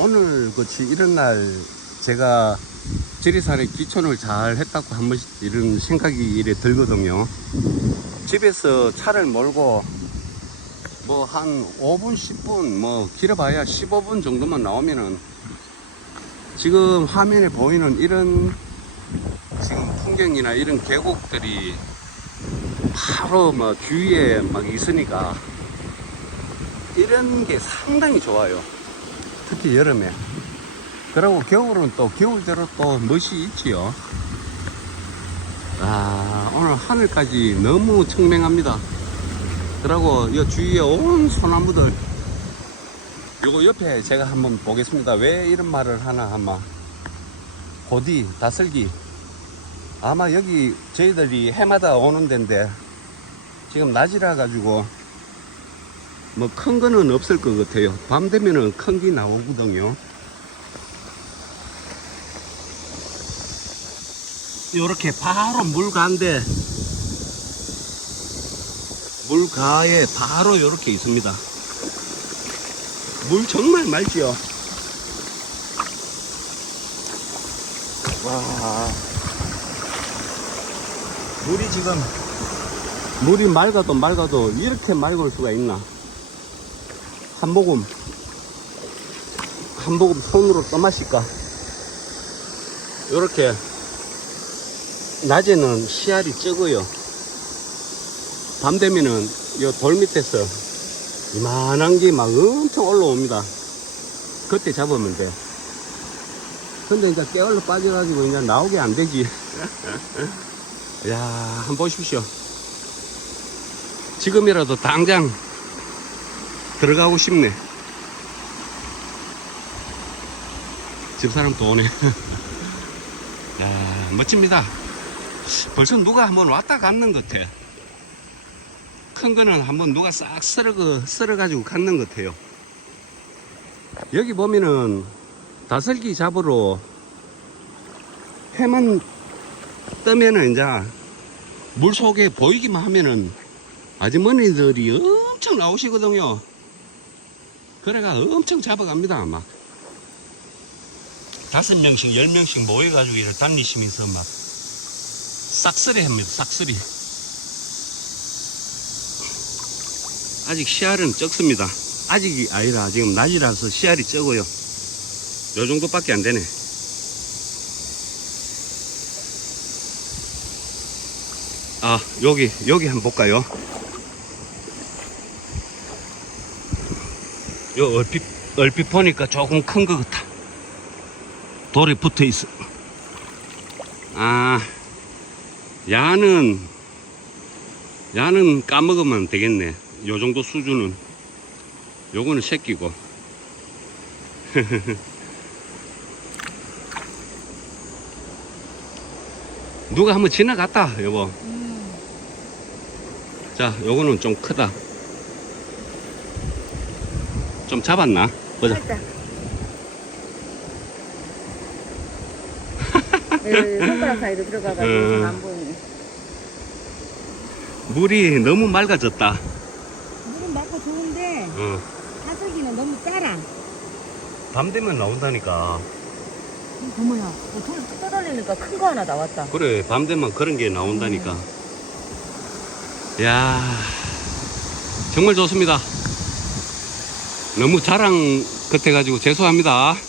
오늘 그치 이런 날 제가 지리산에 귀촌을 잘 했다고 한 번씩 이런 생각이 이래 들거든요. 집에서 차를 몰고 뭐 한 5분, 10분, 뭐 길어봐야 15분 정도만 나오면은 지금 화면에 보이는 이런 지금 풍경이나 이런 계곡들이 바로 뭐 주위에 막 있으니까 이런 게 상당히 좋아요. 특히 여름에. 그리고 겨울은 또 겨울대로 또 멋이 있지요. 아, 오늘 하늘까지 너무 청명합니다. 그리고 이 주위에 온 소나무들. 요거 옆에 제가 한번 보겠습니다. 왜 이런 말을 하나 아마. 고디, 다슬기. 아마 여기 저희들이 해마다 오는 데인데 지금 낮이라 가지고 뭐 큰 거는 없을 것 같아요. 밤 되면은 큰 게 나오거든요. 요렇게 바로 물가인데 물가에 바로 요렇게 있습니다. 물 정말 맑지요? 와. 물이 지금 물이 맑아도 맑아도 이렇게 맑을 수가 있나? 한 모금 한 모금 손으로 떠마실까? 요렇게 낮에는 씨알이 적어요. 밤 되면은 요돌 밑에서 이만한 게 막 엄청 올라옵니다. 그때 잡으면 돼. 근데 이제 깨얼로 빠져가지고 이제 나오게 안 되지. 야, 한번 보십시오. 지금이라도 당장 들어가고 싶네. 집사람 또 오네. 야, 멋집니다. 벌써 누가 한번 왔다 갔는 것 같아. 큰 거는 한번 누가 싹 썰어, 썰어가지고 갔는 것 같아요. 여기 보면은 다슬기 잡으러 해만 뜨면은 이제 물 속에 보이기만 하면은 아주머니들이 엄청 나오시거든요. 그래가 엄청 잡아갑니다, 아마. 다섯 명씩, 열 명씩 모여가지고 이렇게 다니시면서 막 싹쓸이 합니다, 싹쓸이. 아직 씨알은 적습니다. 아직이 아니라 지금 낮이라서 씨알이 적어요. 요 정도밖에 안 되네. 아, 여기, 여기 한번 볼까요? 요 얼핏, 얼핏 보니까 조금 큰 것 같아. 돌에 붙어 있어. 아, 야는, 야는 까먹으면 되겠네. 요 정도 수준은. 요거는 새끼고. 누가 한번 지나갔다, 여보. 자, 요거는 좀 크다. 좀 잡았나? 보자. 예, 손가락 사이로 들어가가지고 음. 잘안 보이네. 물이 너무 맑아졌다. 물은 맑고 좋은데 어. 다슬기는 너무 짜라. 밤 되면 나온다니까. 뭐야? 어, 돌 떠달리니까 큰 거 하나 나왔다. 그래, 밤 되면 그런 게 나온다니까. 야 정말 좋습니다. 너무 자랑 같아가지고 죄송합니다.